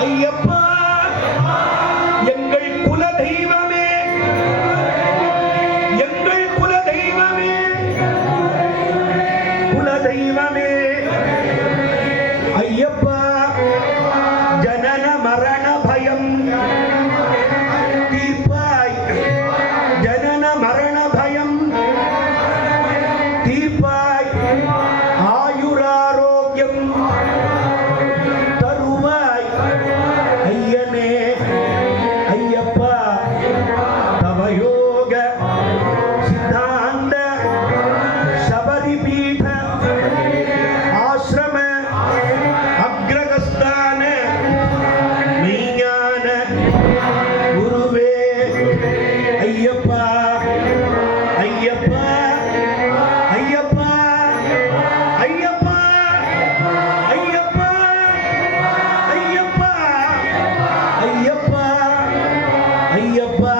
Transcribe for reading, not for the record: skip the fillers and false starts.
ஐயப்பா எங்கள் குல தெய்வமே, எங்கள் குல தெய்வமே, குல தெய்வமே ஐயப்பா ஜனன மரண பயம் தீர்ப்பாய், ஜனன மரண பயம் தீர்ப்பாய், ஆயுராரோக்கியம் தருவாய் ஐயனே ஐயப்பா. தவயோக சித்தாந்த சபரிபீட ஆசிரம அக்ரகஸ்தான மெய்ஞான குருவே ஐயப்பா ஐயப்பா ஐயப்பா ஐயப்பா ஐயப்பா ஐயப்பா ஐயப்பா ஐயப்பா